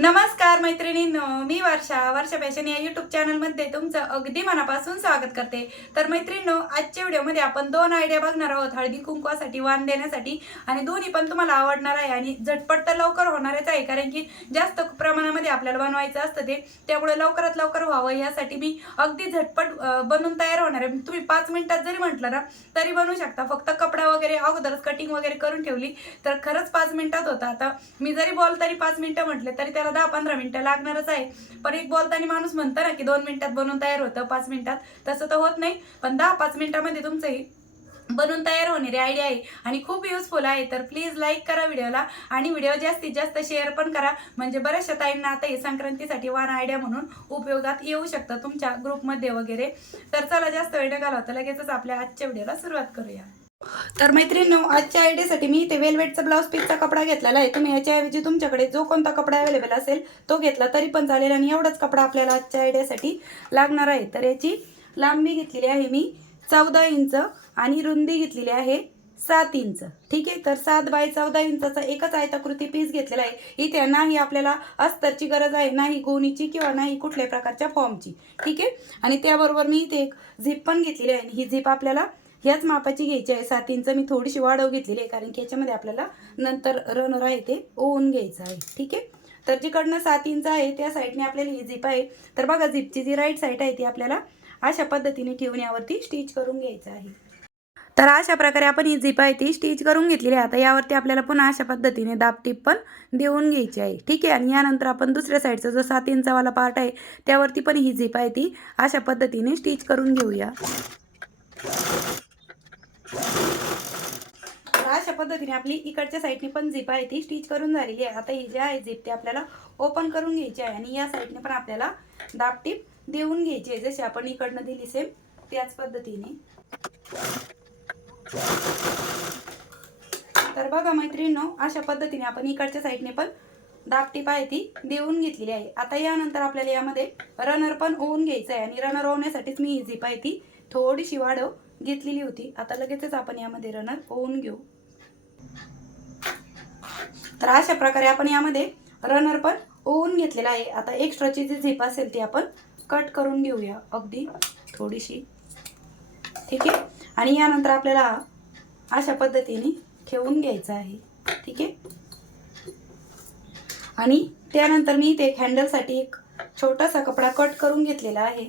नमस्कार मैत्रिणींनो मी वर्षा वर्षा फॅशन या युट्यूब चॅनलमध्ये तुमचं अगदी मनापासून स्वागत करते. तर मैत्रिणींनो आजच्या व्हिडिओमध्ये आपण दोन आयडिया बघणार आहोत हळदी कुंकवासाठी वाण देण्यासाठी. आणि दोन्ही पण तुम्हाला आवडणार आहे आणि झटपट तर लवकर होणारच आहे कारण की जास्त प्रमाणामध्ये आपल्याला बनवायचं असतं ते. त्यामुळे लवकरात लवकर व्हावं यासाठी मी अगदी झटपट बनून बनवून तयार होणार आहे. तुम्ही पाच मिनिटात जरी म्हटलं ना तरी बनवू शकता. फक्त कपडा वगैरे अगोदरच कटिंग वगैरे करून ठेवली. तर खरंच पाच मिनिटात होता. आता मी जरी बॉल तरी पाच मिनिटं म्हटले तरी त्याला दहा पंधरा मिनिटं लागणारच आहे. पण एक बोलताना माणूस म्हणता ना की दोन मिनिटात बनवून तयार होतं पाच मिनिटात. तसं तर होत नाही. पण दहा पाच मिनिटामध्ये तुमचं हे बनवून तयार होणारी आयडिया आहे आणि खूप युजफुल आहे. तर प्लीज लाईक करा व्हिडिओला आणि व्हिडिओ जास्तीत जास्त शेअर पण करा. म्हणजे बऱ्याचशा ताईंना आता हे संक्रांतीसाठी वान आयडिया म्हणून उपयोगात येऊ शकतं तुमच्या ग्रुपमध्ये वगैरे. तर चला जास्त वेळ घालवतं लगेचच आपल्या आजच्या व्हिडिओला सुरुवात करूया. तर मैत्रिणींनो आजच्या आयडियासाठी मी इथे वेलवेटचा ब्लाऊज पीसचा कपडा घेतलेला आहे. तुम्ही याच्याऐवजी तुमच्याकडे जो कोणता कपडा अवेलेबल असेल तो घेतला तरी पण चालेल आणि एवढाच कपडा आपल्याला आजच्या आयडियासाठी लागणार आहे. तर याची लांबी घेतलेली आहे मी चौदा इंच आणि रुंदी घेतलेली आहे सात इंच. ठीक आहे? तर सात बाय चौदा इंचाचा एकच आयताकृती पीस घेतलेला आहे. इथे नाही आपल्याला अस्तरची गरज आहे नाही गोणीची किंवा नाही कुठल्याही प्रकारच्या फॉर्मची ठीक आहे? आणि त्याबरोबर मी इथे एक झिप पण घेतलेली आहे आणि ही झिप आपल्याला ह्याच मापाची घ्यायची आहे. सात इंच मी थोडीशी वाढव घेतलेली आहे कारण की याच्यामध्ये आपल्याला नंतर रनर आहे ते ओवून घ्यायचं आहे. ठीक आहे? तर जिकडनं सात इंच आहे त्या साईडने आपल्याला ही झिप आहे. तर बघा झिपची जी राईट साईड आहे ती आपल्याला अशा पद्धतीने ठेवून यावरती स्टिच करून घ्यायचं आहे. तर अशा प्रकारे आपण ही झिप आहे ती स्टिच करून घेतलेली आहे. आता यावरती आपल्याला पुन्हा अशा पद्धतीने दाबटीप पण देऊन घ्यायची आहे. ठीक आहे? आणि यानंतर आपण दुसऱ्या साईडचा जो सात इंचावाला पार्ट आहे त्यावरती पण ही झिप आहे ती अशा पद्धतीने स्टिच करून घेऊया. अशा पद्धतीने आपली इकडच्या साईडने पण झिप आहे ती स्टिच करून झालेली आहे. आता ही जी आहे झिप ती आपल्याला ओपन करून घ्यायची आहे आणि या साईडने पण आपल्याला दाबटीप देऊन घ्यायची आहे. जशी आपण इकडनं दिली सेम त्याच पद्धतीने. तर बघा मैत्रिणीनो अशा पद्धतीने आपण इकडच्या साईडने पण दाबटीप आहे ती देऊन घेतलेली आहे. आता यानंतर आपल्याला यामध्ये रनर पण ओवून घ्यायचं आहे आणि रनर ओवण्यासाठीच मी ही झिप आहे ती थोडीशी वाढव. घेतलेली होती. आता लगेचच आपण यामध्ये रनर ओवून घेऊ. तर अशा प्रकारे आपण यामध्ये रनर पण ओवून घेतलेला आहे. आता एक्स्ट्राची जी झिप असेल ती आपण कट करून घेऊया. अगदी थोडीशी. ठीक आहे? आणि यानंतर आपल्याला अशा पद्धतीने ठेवून घ्यायचं आहे. ठीक आहे? आणि त्यानंतर मी इथे एक हँडलसाठी एक छोटासा कपडा कट करून घेतलेला आहे.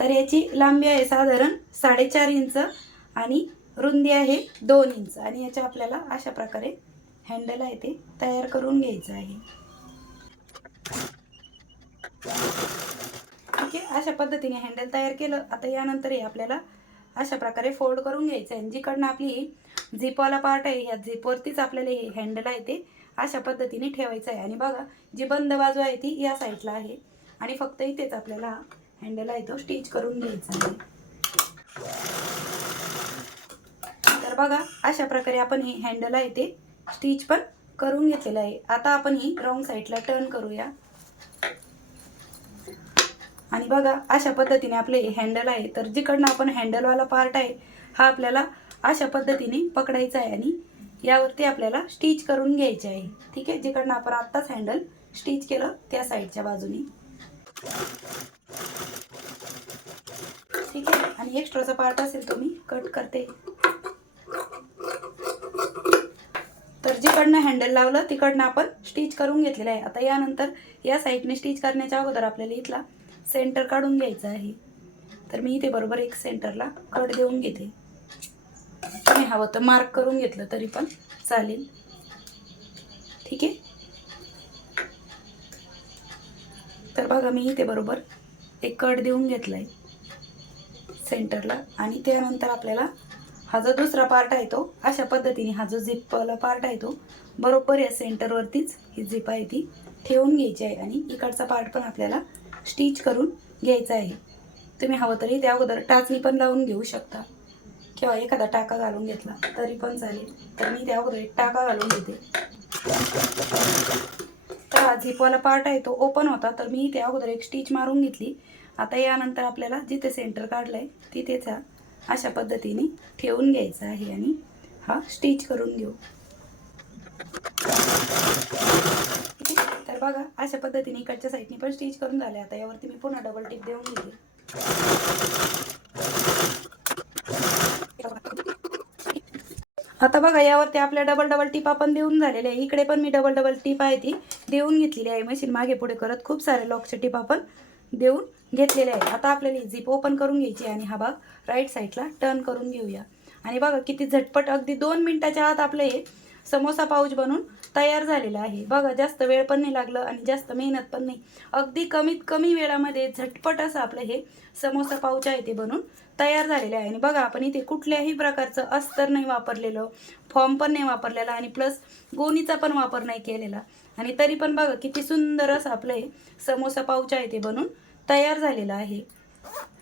तर याची लांबी आहे साधारण साडेचार इंच आणि रुंदी आहे दोन इंच. आणि याच्या आपल्याला अशा प्रकारे हँडल आहे ते तयार करून घ्यायचं आहे. ठीक आहे अशा पद्धतीने हँडल तयार केलं. आता यानंतर हे आपल्याला अशा प्रकारे फोल्ड करून घ्यायचं आहे. जिकडनं आपली झिपवाला पार्ट आहे ह्या झिपवरतीच आपल्याला हे हँडल आहे ते अशा पद्धतीने ठेवायचं आहे. आणि बघा जी बंद बाजू आहे ती या साईडला आहे. आणि फक्त इथेच आपल्याला हँडल आहे तो स्टिच करून घ्यायचा आहे. तर बघा अशा प्रकारे आपण हे हँडल आहे ते स्टिच पण करून घेतलेलं आहे. आता आपण ही रॉंग साईडला टर्न करूया. आणि बघा अशा पद्धतीने आपले हे हँडल आहे. तर जिकडनं आपण हँडलवाला पार्ट आहे हा आपल्याला अशा पद्धतीने पकडायचा आहे आणि यावरती आपल्याला स्टिच करून घ्यायचे आहे. ठीक आहे? जिकडनं आपण आत्ताच हँडल स्टिच केलं त्या साईडच्या बाजूनी. ठीक आहे. आणि एक्स्ट्राचा पार्ट असेल तो मी कट करते. तर जिकडनं हँडल लावलं तिकडनं आपण स्टिच करून घेतलेलं आहे. आता यानंतर या साईडने स्टिच करण्याच्या अगोदर आपल्याला इथला सेंटर काढून घ्यायचा आहे. तर मी इथे बरोबर एक सेंटरला कट देऊन घेते. तुम्ही हवं तर मार्क करून घेतलं तरी पण चालेल. ठीक आहे? तर बघा मी इथे बरोबर एक कट देऊन घेतला आहे सेंटरला. आणि त्यानंतर आपल्याला हा जो दुसरा पार्ट आहे तो अशा पद्धतीने हा जो झिपला पार्ट आहे तो बरोबर या सेंटरवरतीच ही झिप आहे ती ठेवून घ्यायची आहे. आणि इकडचा पार्ट पण आपल्याला स्टिच करून घ्यायचा आहे. तुम्ही हवं तरी त्या अगोदर टाचणी पण लावून घेऊ शकता. किंवा एखादा टाका घालून घेतला तरी पण चालेल. तर मी त्या अगोदर एक टाका घालून घेते. हा झिपवाला पार्ट आहे तो ओपन होता तर मी त्या अगोदर एक स्टिच मारून घेतली. आता यानंतर आपल्याला जिथे सेंटर काढलं आहे तिथेच हा अशा पद्धतीने ठेवून घ्यायचा आहे आणि हा स्टिच करून घेऊ. तर बघा अशा पद्धतीने इकडच्या साईडने पण स्टिच करून झाले. आता यावरती मी पुन्हा डबल टिप देऊन घेते. आता बघा यावरती आपल्या डबल डबल टीप आपण देऊन झालेल्या आहे इकडे पण मी डबल डबल टीप आहे ती देऊन घेतलेली आहे. मशीन मागे पुढे करत खूप सारे लॉकचे टीप आपण देऊन घेतलेले आहे आता आपल्याला झिप ओपन करून घ्यायची आणि हा भाग राईट साईडला टर्न करून घेऊया. आणि बघा किती झटपट अगदी दोन मिनिटाच्या आत आपलं हे समोसा पाऊच बनून तयार झालेला आहे. बघा जास्त वेळ पण नाही लागलं आणि जास्त मेहनत पण नाही. अगदी कमीत कमी वेळामध्ये झटपट असं आपलं हे समोसा पाऊच आहे ते बनून तयार झालेले आहे. आणि बघा आपण इथे कुठल्याही प्रकारचं अस्तर नाही वापरलेलं फॉर्म पण नाही वापरलेला आणि प्लस गोणीचा पण वापर नाही केलेला. आणि तरी पण बघा किती सुंदर असं आपलं हे समोसा पाऊच आहे ते बनून तयार झालेलं आहे.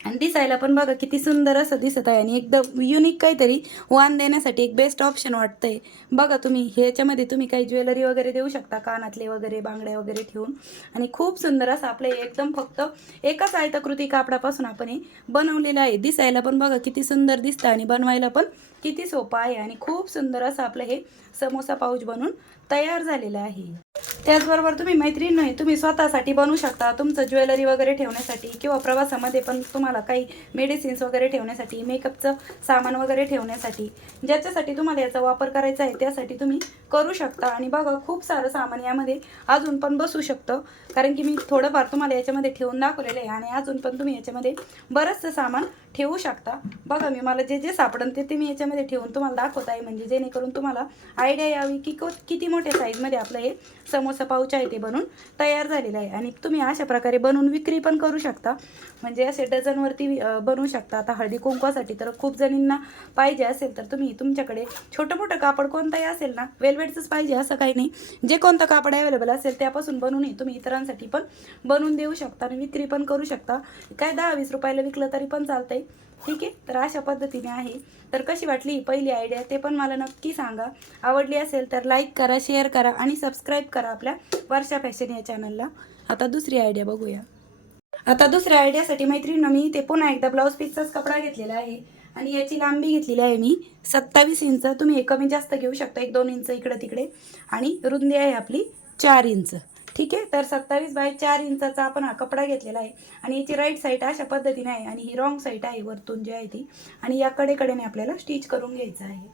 आणि दिसायला पण बघा किती सुंदर असं दिसत आहे आणि एकदम युनिक काहीतरी वाण देण्यासाठी एक बेस्ट ऑप्शन वाटतंय. बघा तुम्ही ह्याच्यामध्ये तुम्ही काही ज्वेलरी वगैरे देऊ शकता कानातले वगैरे बांगड्या वगैरे ठेवून. आणि खूप सुंदर असं आपलं हे एकदम फक्त एकाच आयताकृती कापडापासून आपण हे बनवलेलं आहे. दिसायला पण बघा किती सुंदर दिसतं आणि बनवायला पण किती सोपं आहे. आणि खूप सुंदर असं आपलं हे समोसा पाऊच बनून तयार झालेलं आहे. त्याचबरोबर तुम्ही मैत्रीण नाही तुम्ही स्वतःसाठी बनवू शकता. तुमचं ज्वेलरी वगैरे ठेवण्यासाठी किंवा प्रवासामध्ये पण तुम्हाला काही मेडिसिन्स वगैरे ठेवण्यासाठी मेकअपचं सामान वगैरे ठेवण्यासाठी ज्याच्यासाठी तुम्हाला याचा वापर करायचा आहे त्यासाठी तुम्ही करू शकता. आणि बघा खूप सारं सामान यामध्ये अजून पण बसू शकतं. कारण की मी थोडंफार तुम्हाला याच्यामध्ये ठेवून दाखवलेलं आहे आणि अजून पण तुम्ही याच्यामध्ये बरंचसं सामान ठेवू शकता. बघा मी मला जे जे सापडन ते ते मी याच्यामध्ये ठेवून तुम्हाला दाखवत आहे. म्हणजे जेणेकरून तुम्हाला आयडिया यावी की को किती मोठ्या साईजमध्ये आपलं हे समोसा पाऊच आहे ते बनून तयार झालेलं आहे. आणि तुम्ही अशा प्रकारे बनवून विक्री पण करू शकता. म्हणजे असे डझनवरती बनवू शकता. आता हळदी कुंकवासाठी तर खूप जणींना पाहिजे असेल तर तुम्ही तुमच्याकडे छोटं मोठं कापड कोणतंही असेल ना वेलवेटचंच पाहिजे असं काही नाही. जे कोणतं कापड अवेलेबल असेल त्यापासून बनवूनही तुम्ही इतरांसाठी पण बनवून देऊ शकता आणि विक्री पण करू शकता. काय दहा वीस रुपयाला विकलं तरी पण चालतंय. ठीक आहे? तर अशा पद्धतीने आहे. तर कशी वाटली ही पहिली आयडिया ते पण मला नक्की सांगा. आवडली असेल तर लाईक करा शेअर करा आणि सबस्क्राईब करा आपल्या वर्षा फॅशन या चॅनलला आता दुसरी आयडिया बघूया. आता दुसऱ्या आयडियासाठी मैत्रिणीनं मी ते पुन्हा एकदा ब्लाऊज पीसचाच कपडा घेतलेला आहे. आणि याची लांबी घेतलेली आहे मी सत्तावीस इंच. तुम्ही हे कमी जास्त घेऊ शकता. एक दोन इंच इकडं तिकडे. आणि रुंदी आहे आपली चार इंच. ठीक आहे? तर सत्तावीस बाय चार इंचाचा आपण हा कपडा घेतलेला आहे. आणि याची राईट साईड अशा पद्धतीने आहे आणि ही रॉंग साईड आहे वरतून जी आहे ती. आणि या कडेकडेने आपल्याला स्टिच करून घ्यायचं आहे.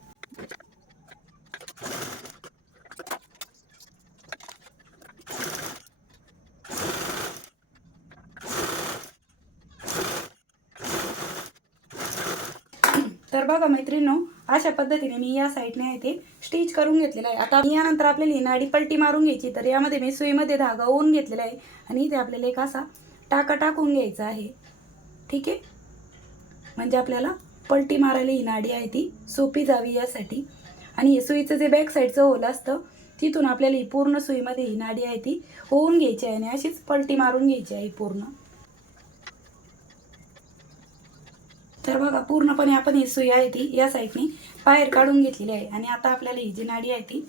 तर बघा मैत्रिणो अशा पद्धतीने मी या साईडने आहे ते स्टिच करून घेतलेलं आहे. आता यानंतर आपल्याला ही नाडी पलटी मारून घ्यायची तर यामध्ये मी सुईमध्ये धागा ओवून घेतलेला आहे आणि इथे आपल्याला एक असा टाका टाकून घ्यायचा आहे. ठीक आहे? म्हणजे आपल्याला पलटी मारायला ही नाडी आहे ती सोपी जावी यासाठी. आणि हे सुईचं जे बॅक साईडचं होल असतं तिथून आपल्याला ही पूर्ण सुईमध्ये ही नाडी आहे ती होऊन घ्यायची आहे आणि अशीच पलटी मारून घ्यायची आहे पूर्ण. तर बघा पूर्णपणे आपण ही सुई आहे ती या साईडनी बाहेर काढून घेतलेली आहे. आणि आता आपल्याला ही जी नाडी आहे ती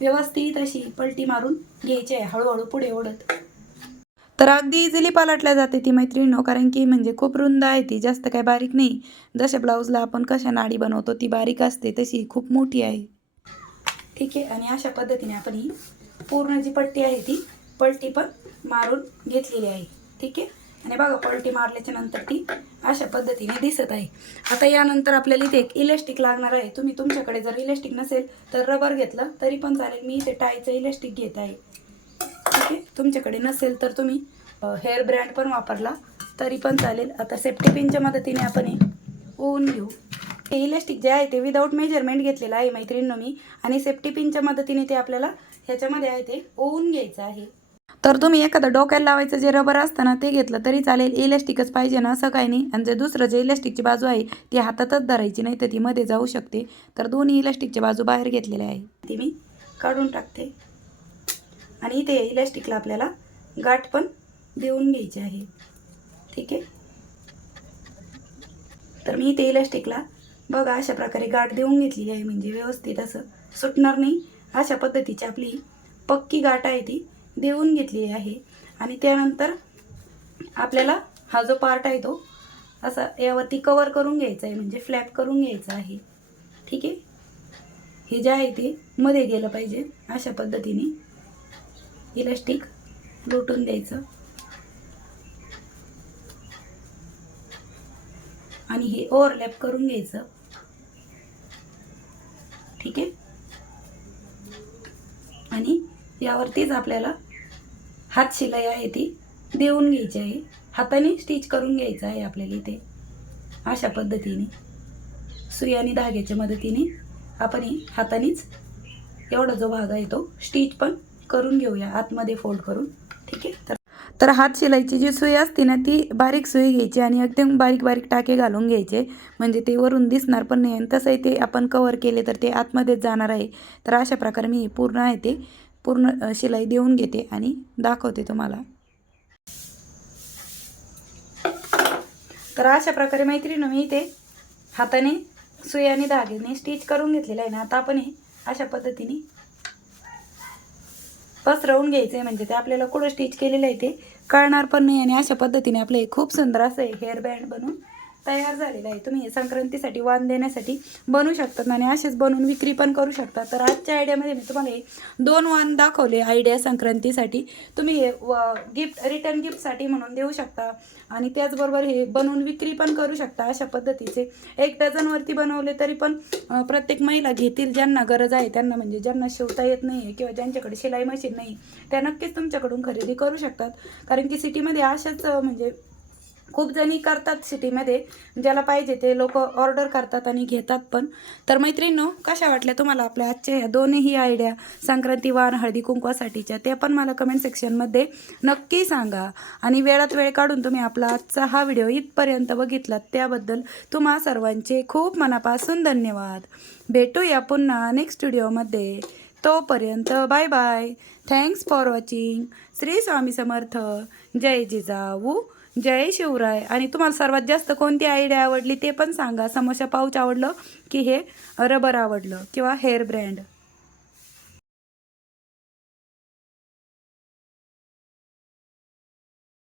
व्यवस्थित अशी पलटी मारून घ्यायची आहे हळूहळू पुढे ओढत. तर अगदी इझिली पालटल्या जाते ती मैत्रिणीनो कारण की म्हणजे खूप रुंद आहे ती जास्त काय बारीक नाही. जशा ब्लाऊजला आपण कशा नाडी बनवतो ती बारीक असते तशी खूप मोठी आहे. ठीक आहे आणि अशा पद्धतीने आपण ही पूर्ण जी पट्टी आहे ती पलटी पण मारून घेतलेली आहे. ठीक आहे? आणि बघा पलटी मारल्याच्या नंतर ती अशा पद्धतीने दिसत आहे. आता यानंतर आपल्याला इथे एक इलेस्टिक लागणार आहे. तुम्ही तुमच्याकडे जर इलेस्टिक नसेल तर रबर घेतलं तरी पण चालेल. मी इथे टायचं इलेस्टिक घेत आहे. ठीक आहे? तुमच्याकडे नसेल तर तुम्ही हेअर ब्रँड पण वापरला तरी पण चालेल. आता सेफ्टी पिनच्या मदतीने आपण हे ओवून घेऊ. हे इलेस्टिक जे आहे ते विदाऊट मेजरमेंट घेतलेलं आहे मैत्रिणीनं मी. आणि सेफ्टी पिनच्या मदतीने ते आपल्याला ह्याच्यामध्ये आहे ते ओवून घ्यायचं आहे. तर तुम्ही एखादं डोक्याला लावायचं जे रबर असतं ना ते घेतलं तरी चालेल. इलेस्टिकच पाहिजे ना असं काही नाही. आणि जे दुसरं जे इलेस्टिकची बाजू आहे ती हातातच धरायची नाही तर ती मध्ये जाऊ शकते. तर दोन्ही इलेस्टिकची बाजू बाहेर घेतलेल्या आहे. ती मी काढून टाकते. आणि इथे इलेस्टिकला आपल्याला गाठ पण देऊन घ्यायची आहे. ठीक आहे? तर मी इथे इलास्टिकला बघा अशा प्रकारे गाठ देऊन घेतलेली आहे. म्हणजे व्यवस्थित असं सुटणार नाही. अशा पद्धतीची आपली पक्की गाठ आहे ती. देऊन घेतली आहे. आणि त्यानंतर आपल्याला हा जो पार्ट आहे तो असा यावरती कवर करून घ्यायचा आहे. म्हणजे फ्लॅप करून घ्यायचा आहे. ठीक आहे? हे जे आहे ते मध्ये गेलं पाहिजे. अशा पद्धतीने इलास्टिक लुटून द्यायचं. आणि हे ओव्हरलॅप करून घ्यायचं. ठीक आहे? आणि यावरतीच आपल्याला हात शिलाई आहे ती. देऊन घ्यायची आहे. हाताने स्टिच करून घ्यायचं आहे आपल्याला इथे. अशा पद्धतीने. सुई आणि धाग्याच्या मदतीने आपण ही हातानेच एवढा जो भाग आहे तो स्टिच पण करून घेऊया. आतमध्ये फोल्ड करून. ठीक आहे? तर तर हात शिलाईची जी सुई असते ना ती बारीक सुई घ्यायची आणि एकदम बारीक बारीक टाके घालून घ्यायचे. म्हणजे ते वरून दिसणार पण नाही आणि तसंही ते आपण कवर केले तर ते आतमध्येच जाणार आहे. तर अशा प्रकारे मी पूर्ण आहे ते पूर्ण शिलाई देऊन घेते आणि दाखवते तुम्हाला. तर अशा प्रकारे मैत्रिणी मी इथे हाताने सुई आणि धाग्याने स्टिच करून घेतलेलं आहे ना आता आपण हे अशा पद्धतीने पसरवून घ्यायचं. आहे म्हणजे ते आपल्याला कुठं स्टिच केलेलं आहे ते कळणार पण नाही आणि अशा पद्धतीने आपलं हे खूप सुंदर असं आहे हेअर बँड बनून तयार झालेलं आहे. तुम्ही हे संक्रांतीसाठी वाण देण्यासाठी बनवू शकतात आणि असेच बनवून विक्री पण करू शकता. तर आजच्या आयडियामध्ये मी तुम्हाला हे दोन वाण दाखवले आयडिया संक्रांतीसाठी. तुम्ही हे गिफ्ट रिटर्न गिफ्टसाठी म्हणून देऊ शकता. आणि त्याचबरोबर हे बनवून विक्री पण करू शकता अशा पद्धतीचे. एक डझनवरती बनवले तरी पण प्रत्येक महिला घेतील ज्यांना गरज आहे. त्यांना म्हणजे ज्यांना शिवता येत नाही आहे किंवा ज्यांच्याकडे शिलाई मशीन नाही त्या नक्कीच तुमच्याकडून खरेदी करू शकतात. कारण की सिटीमध्ये अशाच म्हणजे खूप जणी करतात सिटीमध्ये ज्याला पाहिजे ते लोक ऑर्डर करतात आणि घेतात पण. तर मैत्रिणीनो कशा वाटल्या तुम्हाला आपल्या आजच्या ह्या दोन्ही आयडिया संक्रांती वाण हळदी कुंकवासाठीच्या ते पण मला कमेंट सेक्शनमध्ये नक्की सांगा. आणि वेळात वेळ काढून तुम्ही आपला आजचा हा व्हिडिओ इथपर्यंत बघितलात त्याबद्दल तुम्हा सर्वांचे खूप मनापासून धन्यवाद. भेटूया पुन्हा नेक्स्ट व्हिडिओमध्ये तोपर्यंत bye bye thanks for watching Shri Swami Samarth. जय जिजाऊ. जय शिवराय. आणि तुम्हाला सर्वात जास्त कोणती आयडिया आवडली ते पण सांगा. समोसा पाऊच आवडलं की हे रबर आवडलं किंवा हेअर ब्रँड?